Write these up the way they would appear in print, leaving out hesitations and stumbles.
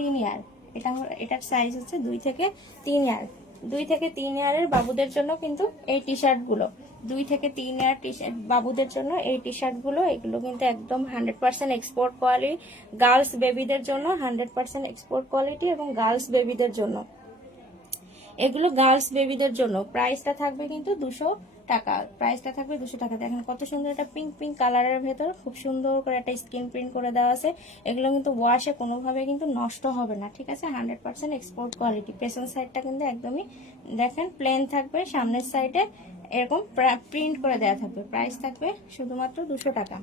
3 ইয়ার। এটার সাইজ হচ্ছে 2 থেকে 3 ইয়ার। 2 থেকে 3 ইয়ারের বাবুদের জন্য কিন্তু এই টি শার্ট গুলো, 2 থেকে 3 ইয়ার টি শার্ট বাবুদের জন্য এই টি শার্ট গুলো, এগুলো কিন্তু একদম 100% এক্সপোর্ট কোয়ালিটি, গার্লস বেবিদের জন্য 100% এক্সপোর্ট কোয়ালিটি এবং গার্লস বেবিদের জন্য, এগুলো গার্লস বেবিদের জন্য। প্রাইসটা থাকবে কিন্তু 200 টাকা, প্রাইসটা থাকবে 200 টাকা। দেখেন কত সুন্দর একটা পিঙ্ক পিঙ্ক কালারের ভেতর খুব সুন্দর করে একটা স্ক্রিন প্রিন্ট করে দেওয়া আছে। এগুলো কিন্তু ওয়াশে কোনোভাবে কিন্তু নষ্ট হবে না, ঠিক আছে, 100% এক্সপোর্ট কোয়ালিটি। পেছন সাইডটা কিন্তু একদমই দেখেন প্লেন থাকবে, সামনের সাইডে এরকম প্রিন্ট করে দেওয়া থাকবে। প্রাইস থাকবে শুধুমাত্র 200 টাকা।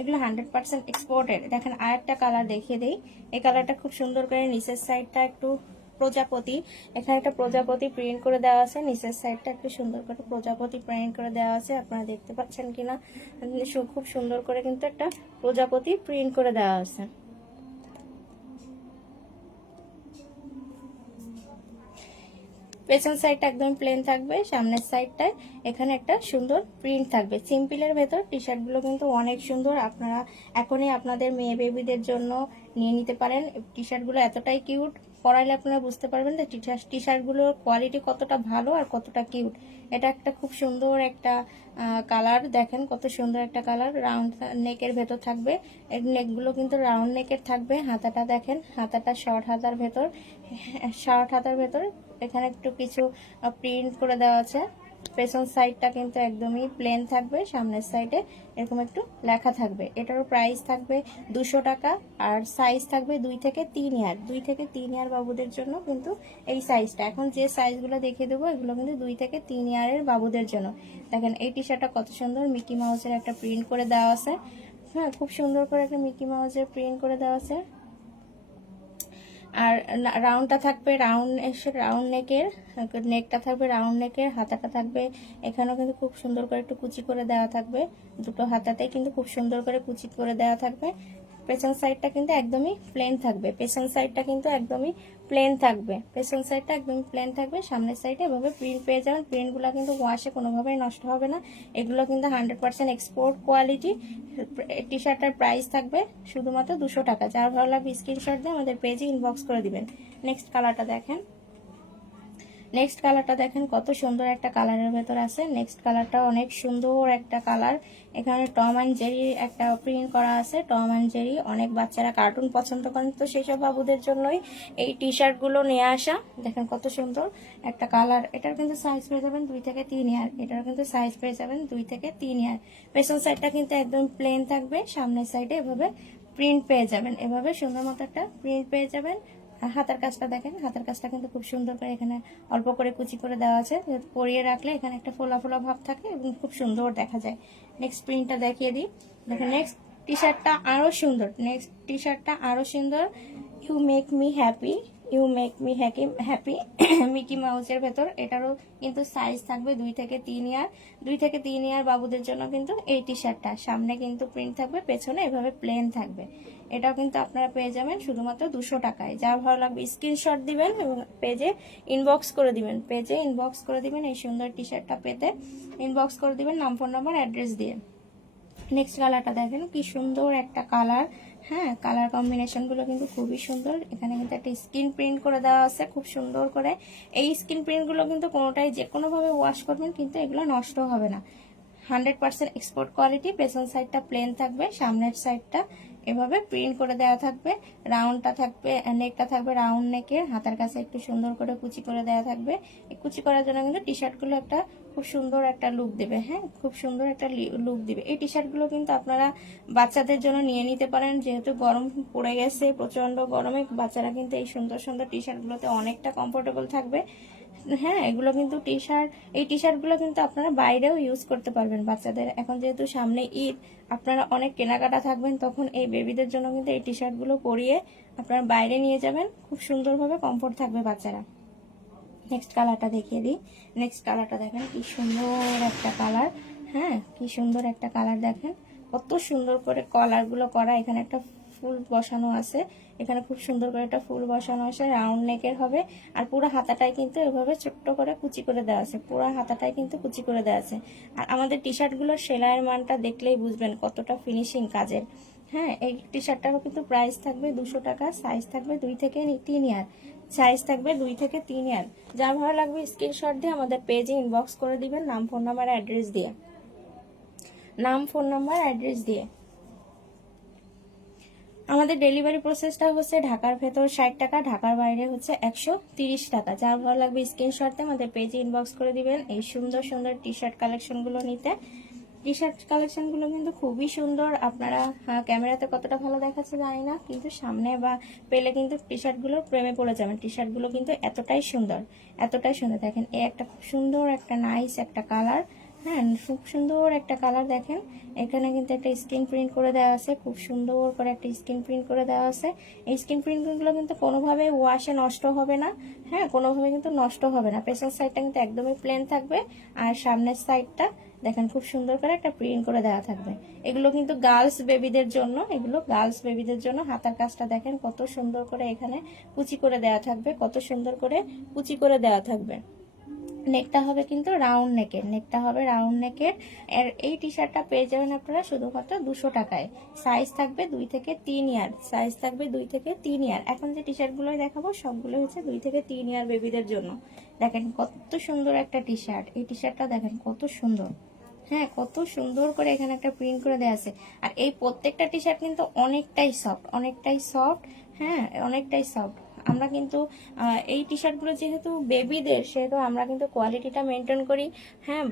এগুলো 100% এক্সপোর্টেড। দেখেন আরেকটা কালার দেখিয়ে দেই, এই কালারটা খুব সুন্দর করে নিচের সাইডটা একটু প্রজাপতি, এখানে একটা প্রজাপতি প্রিন্ট করে দেওয়া আছে, নিচের সাইডটা একটু সুন্দর করে প্রজাপতি প্রিন্ট করে দেওয়া আছে। আপনারা দেখতে পাচ্ছেন কিনা, খুব সুন্দর করে কিন্তু একটা প্রজাপতি প্রিন্ট করে দেওয়া আছে। পেছন সাইডটা একদম প্লেন থাকবে, সামনের সাইডটায় এখানে একটা সুন্দর প্রিন্ট থাকবে। সিম্পলের ভেতর টি শার্ট গুলো কিন্তু অনেক সুন্দর, আপনারা এখনই আপনাদের মেয়ে বেবিদের জন্য নিয়ে নিতে পারেন। টি শার্ট গুলো এতটাই কিউট, পরাইলে আপনারা বুঝতে পারবেন যে টি শার্ট গুলোর কোয়ালিটি কতটা ভালো আর কতটা কিউট। এটা একটা খুব সুন্দর একটা কালার, দেখেন কত সুন্দর একটা কালার। রাউন্ড নেকের ভেতর থাকবে, এর নেকগুলো কিন্তু রাউন্ড নেকের থাকবে। হাতাটা দেখেন, হাতাটা শর্ট হাতার ভেতর, শর্ট হাতার ভেতর এখানে একটু কিছু প্রিন্ট করে দেওয়া আছে। পেছন সাইডটা কিন্তু একদমই প্লেন থাকবে, সামনের সাইডে এরকম একটু লেখা থাকবে। এটারও প্রাইস থাকবে 200 টাকা, আর সাইজ থাকবে 2 থেকে 3 ইয়ার। 2 থেকে 3 ইয়ার বাবুদের জন্য কিন্তু এই সাইজটা। এখন যে সাইজগুলো দেখিয়ে দেবো এগুলো কিন্তু 2 থেকে 3 ইয়ারের বাবুদের জন্য। দেখেন এই টি শার্টটা কত সুন্দর, মিকি মাউসের একটা প্রিন্ট করে দেওয়া আছে। হ্যাঁ, খুব সুন্দর করে একটা মিকি মাউসের প্রিন্ট করে দেওয়া আছে। আর রাউন্ডটা থাকবে রাউন্ড নেকের, নেকটা থাকবে রাউন্ড নেকের, হাতাটা থাকবে এখানেও কিন্তু খুব সুন্দর করে একটু কুচি করে দেওয়া থাকবে। দুটো হাতাতেই কিন্তু খুব সুন্দর করে কুচি করে দেওয়া থাকবে। পেছন সাইডটা কিন্তু একদমই প্লেন থাকবে, পেছন সাইডটা কিন্তু একদমই প্লেন থাকবে, পেছন সাইডটা একদমই প্লেন থাকবে। সামনের সাইডে এভাবে প্রিন্ট পেয়ে যাবেন। প্রিন্টগুলো কিন্তু ওয়াশে কোনোভাবেই নষ্ট হবে না, এগুলো কিন্তু 100% এক্সপোর্ট কোয়ালিটি। টি শার্টের প্রাইস থাকবে শুধুমাত্র 200 টাকা। যার ভালো লাগবে স্ক্রিনশট দিয়ে আমাদের পেজে ইনবক্স করে দিবেন। নেক্সট কালারটা দেখেন, নেক্সট কালারটা দেখেন কত সুন্দর একটা কালারের ভেতর আছে। নেক্সট কালারটা অনেক সুন্দর একটা কালার, এখানে টম অ্যান্ড জেরি একটা প্রিন্ট করা আছে। টম অ্যান্ড জেরি অনেক বাচ্চারা কার্টুন পছন্দ করেন, তো সেই সব বাবুদের জন্যই এই টি শার্ট গুলো নিয়ে আসা। দেখেন কত সুন্দর একটা কালার। এটার কিন্তু সাইজ পেয়ে যাবেন 2 থেকে 3 ইয়ার, এটার কিন্তু সাইজ পেয়ে যাবেন 2 থেকে 3 ইয়ার। পেছন সাইডটা কিন্তু একদম প্লেন থাকবে, সামনের সাইডে এভাবে প্রিন্ট পেয়ে যাবেন, এভাবে সুন্দর মতো একটা প্রিন্ট পেয়ে যাবেন। হাতার কাজটা দেখেন, হাতার কাজটা কিন্তু খুব সুন্দর করে এখানে অল্প করে কুচি করে দেওয়া আছে, পরিয়ে রাখলে এখানে একটা ফোলা ফোলা ভাব থাকে এবং খুব সুন্দর দেখা যায়। নেক্সট প্রিন্টটা দেখিয়ে দিই, দেখেন নেক্সট টি শার্টটা আরো সুন্দর, নেক্সট টি শার্টটা আরো সুন্দর। You make me happy, you make me happy Mickey মাউসের ভেতর। এটারও কিন্তু সাইজ থাকবে 2 থেকে 3 ইয়ার। 2 থেকে 3 ইয়ার বাবুদের জন্য কিন্তু এই টি শার্টটা, সামনে কিন্তু প্রিন্ট থাকবে, পেছনে এভাবে প্লেন থাকবে। এটাও কিন্তু আপনারা পেয়ে যাবেন শুধুমাত্র 200 টাকায়। যা ভালো লাগবে স্ক্রিনশট দিবেন এবং পেজে ইনবক্স করে দিবেন, পেজে ইনবক্স করে দিবেন। এই সুন্দর টি শার্টটা পেতে ইনবক্স করে দিবেন নাম, ফোন নাম্বার, অ্যাড্রেস দিয়ে। নেক্সট কালারটা দেখেন কি সুন্দর একটা কালার। হ্যাঁ, কালার কম্বিনেশন গুলো কিন্তু খুবই সুন্দর। এখানে কিন্তু একটা স্ক্রিন প্রিন্ট করে দেওয়া আছে খুব সুন্দর করে। এই স্ক্রিন প্রিন্ট গুলো কিন্তু কোনোটাই যে কোনো ভাবে ওয়াশ করবেন কিন্তু এগুলো নষ্ট হবে না, 100% এক্সপোর্ট কোয়ালিটি। পেছন সাইডটা প্লেন থাকবে, সামনের সাইডটা এভাবে প্রিন্ট করে দেওয়া থাকবে। রাউন্ডটা থাকবে, নেকটা থাকবে রাউন্ড নেকের, হাতার কাছে একটু সুন্দর করে কুচি করে দেওয়া থাকবে। এই কুচি করার জন্য কিন্তু টি শার্ট গুলো একটা খুব সুন্দর একটা লুক দেবে। হ্যাঁ, খুব সুন্দর একটা লুক দিবে। এই টি শার্ট গুলো কিন্তু আপনারা বাচ্চাদের জন্য নিয়ে নিতে পারেন, যেহেতু গরম পড়ে গেছে, প্রচন্ড গরমে বাচ্চারা কিন্তু এই সুন্দর সুন্দর টি শার্ট গুলোতে অনেকটা কমফোর্টেবল থাকবে। হ্যাঁ, এগুলো কিন্তু টি শার্ট, এই টি শার্ট গুলো কিন্তু আপনারা বাইরেও ইউজ করতে পারবেন বাচ্চাদের। এখন যেহেতু সামনে ঈদ, আপনারা অনেক কেনাকাটা থাকবেন, তখন এই বেবিদের জন্য কিন্তু এই টি শার্ট গুলো পরিয়ে আপনারা বাইরে নিয়ে যাবেন, খুব সুন্দরভাবে কমফোর্ট থাকবে বাচ্চারা। নেক্সট কালারটা দেখিয়ে দিই, নেক্সট কালারটা দেখেন কি সুন্দর একটা কালার। হ্যাঁ, কি সুন্দর একটা কালার, দেখেন কত সুন্দর করে কলার গুলো করা। এখানে একটা ফুল বসানো আছে, এখানে খুব সুন্দর করে একটা ফুল বসানো আছে, রাউন্ড নেকের হবে। আর পুরো হাতাটাই কিন্তু এভাবে ছোট্ট করে কুচি করে দেওয়া আছে, পুরো হাতাটাই কিন্তু কুচি করে দেওয়া আছে। আর আমাদের টি শার্ট গুলোর সেলাইয়ের মানটা দেখলেই বুঝবেন কতটা ফিনিশিং কাজের। হ্যাঁ, এই টি শার্টটারও কিন্তু প্রাইস থাকবে 200 টাকা, সাইজ থাকবে 2 থেকে 3 ইয়ার, সাইজ থাকবে 2 থেকে 3 ইয়ার। যা ভালো লাগবে স্ক্রিনশট দিয়ে আমাদের পেজে ইনবক্স করে দিবেন, নাম ফোন নাম্বার অ্যাড্রেস দিয়ে, নাম ফোন নাম্বার অ্যাড্রেস দিয়ে। আমাদের ডেলিভারি প্রসেসটা হচ্ছে ঢাকার ভেতর 60 টাকা, ঢাকার বাইরে হচ্ছে 130 টাকা। যা ভালো লাগবে স্ক্রিনশট দিয়ে আমাদের পেজে ইনবক্স করে দিবেন এই সুন্দর সুন্দর টি শার্ট কালেকশনগুলো নিতে। টি শার্ট কালেকশনগুলো কিন্তু খুবই সুন্দর। আপনারা ক্যামেরাতে কতটা ভালো দেখাচ্ছে জানি না, কিন্তু সামনে বা পেলে কিন্তু টি শার্টগুলোর প্রেমে পড়ে যাবেন। টি শার্টগুলো কিন্তু এতটাই সুন্দর, এতটাই সুন্দর। দেখেন এই একটা খুব সুন্দর একটা নাইস একটা কালার, হ্যাঁ খুব সুন্দর একটা কালার। দেখেন এখানে কিন্তু একটা স্ক্রিন প্রিন্ট করে দেওয়া আছে, খুব সুন্দর করে একটা স্ক্রিন প্রিন্ট করে দেওয়া আছে। এই স্ক্রিন প্রিন্টগুলো কিন্তু কোনোভাবে ওয়াশে নষ্ট হবে না, হ্যাঁ কোনোভাবে কিন্তু নষ্ট হবে না। পেছনের সাইডটা কিন্তু একদমই প্লেন থাকবে, আর সামনের সাইডটা দেখেন খুব সুন্দর করে একটা প্রিন্ট করে দেওয়া থাকবে। এগুলো কিন্তু গার্লস বেবিদের জন্য, এগুলো গার্লস বেবিদের জন্য। হাতার কাজটা দেখেন কত সুন্দর করে এখানে কুচি করে দেওয়া থাকবে, কত সুন্দর করে কুচি করে দেওয়া থাকবে। নেকটা হবে কিন্তু রাউন্ড নেকের, নেকটা হবে রাউন্ড নেকের। এর এই টি শার্টটা পেয়ে যাবেন আপনারা শুধুমাত্র 200 টাকায়। সাইজ থাকবে 2 থেকে 3 ইয়ার, সাইজ থাকবে 2 থেকে 3 ইয়ার। এখন যে টি শার্টগুলোই দেখাবো সবগুলো হচ্ছে 2 থেকে 3 ইয়ার বেবিদের জন্য। দেখেন কত সুন্দর একটা টি শার্ট, এই টি শার্টটা দেখেন কত সুন্দর, হ্যাঁ কত সুন্দর করে এখানে একটা প্রিন্ট করে দেওয়া আছে। আর এই প্রত্যেকটা টি শার্ট কিন্তু অনেকটাই সফট, অনেকটাই সফট, হ্যাঁ অনেকটাই সফট। আমরা কিন্তু এই টি শার্টগুলো যেহেতু বেবিদের, সেহেতু আমরা কিন্তু কোয়ালিটিটা মেনটেন করি। হ্যাঁ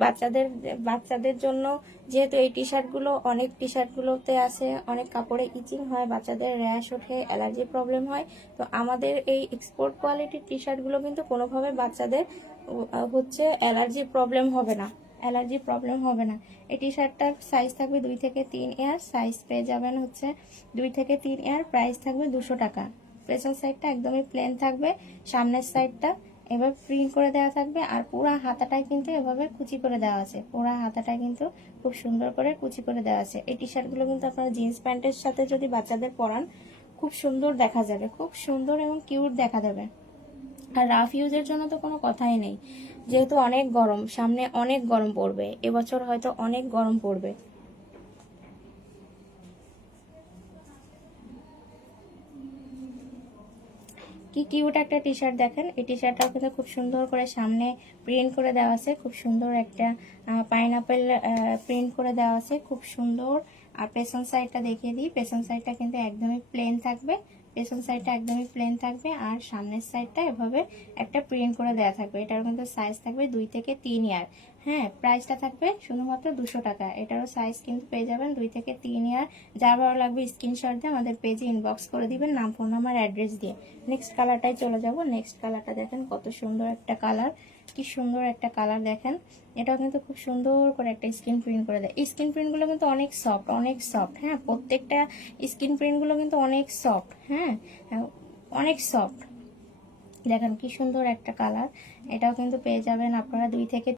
বাচ্চাদের জন্য যেহেতু এই টি শার্টগুলো, অনেক টি শার্টগুলোতে আছে অনেক কাপড়ে ইচিং হয়, বাচ্চাদের র্যাশ ওঠে, অ্যালার্জি প্রবলেম হয়। তো আমাদের এই এক্সপোর্ট কোয়ালিটির টি শার্টগুলো কিন্তু কোনোভাবে বাচ্চাদের হচ্ছে অ্যালার্জি প্রবলেম হবে না, অ্যালার্জি প্রবলেম হবে না। এই টি শার্টটার সাইজ থাকবে 2 থেকে 3 ইয়ার, সাইজ পেয়ে যাবেন হচ্ছে 2 থেকে 3 ইয়ার, প্রাইস থাকবে 200 টাকা। পেছন সাইডটা একদমই প্লেন থাকবে, সামনের সাইডটা এবার প্রিন্ট করে দেওয়া থাকবে, আর পুরো হাতাটায় কিন্তু এভাবে কুচি করে দেওয়া আছে, পুরো হাতাটায় কিন্তু খুব সুন্দর করে কুচি করে দেওয়া আছে। এই টি শার্টগুলো কিন্তু আপনারা জিন্স প্যান্টের সাথে যদি বাচ্চাদের পরান খুব সুন্দর দেখা যাবে, খুব সুন্দর এবং কিউট দেখা যাবে। আর রাফ ইউজের জন্য তো কোনো কথাই নেই, যেহেতু অনেক গরম, সামনে অনেক গরম পড়বে, এবছর হয়তো অনেক গরম পড়বে। কি কিউট একটা টি শার্ট দেখেন। এই টি শার্টটাও কিন্তু খুব সুন্দর করে সামনে প্রিন্ট করে দেওয়া আছে, খুব সুন্দর একটা পাইনাপেল প্রিন্ট করে দেওয়া আছে, খুব সুন্দর। আর পেছন সাইডটা দেখিয়ে দিই, পেছন সাইডটা কিন্তু একদমই প্লেন থাকবে, পেছন সাইডটা একদমই প্লেন থাকবে, আর সামনের সাইডটা এভাবে একটা প্রিন্ট করে দেওয়া থাকবে। এটারও কিন্তু সাইজ থাকবে 2 থেকে 3 ইয়ার, হ্যাঁ প্রাইসটা থাকবে শুধুমাত্র 200 টাকা। এটারও সাইজ কিন্তু পেয়ে যাবেন 2 থেকে 3 ইয়ার। যা ভালো লাগবে স্ক্রিনশট দিয়ে আমাদের পেজে ইনবক্স করে দিবেন, নাম ফোন নাম্বার অ্যাড্রেস দিয়ে। নেক্সট কালারটাই চলে যাব। নেক্সট কালারটা দেখেন কত সুন্দর একটা কালার, কি সুন্দর একটা কালার দেখেন। এটাও কিন্তু খুব সুন্দর করে একটা স্ক্রিন প্রিন্ট করে দেয়। এই স্ক্রিন প্রিন্টগুলো কিন্তু অনেক সফট, অনেক সফট, হ্যাঁ প্রত্যেকটা স্ক্রিন প্রিন্টগুলো কিন্তু অনেক সফট, হ্যাঁ অনেক সফট। দেখেন কি সুন্দর একটা কালার। এটাও কিন্তু পেয়ে যাবেন আপনারা 2 থেকে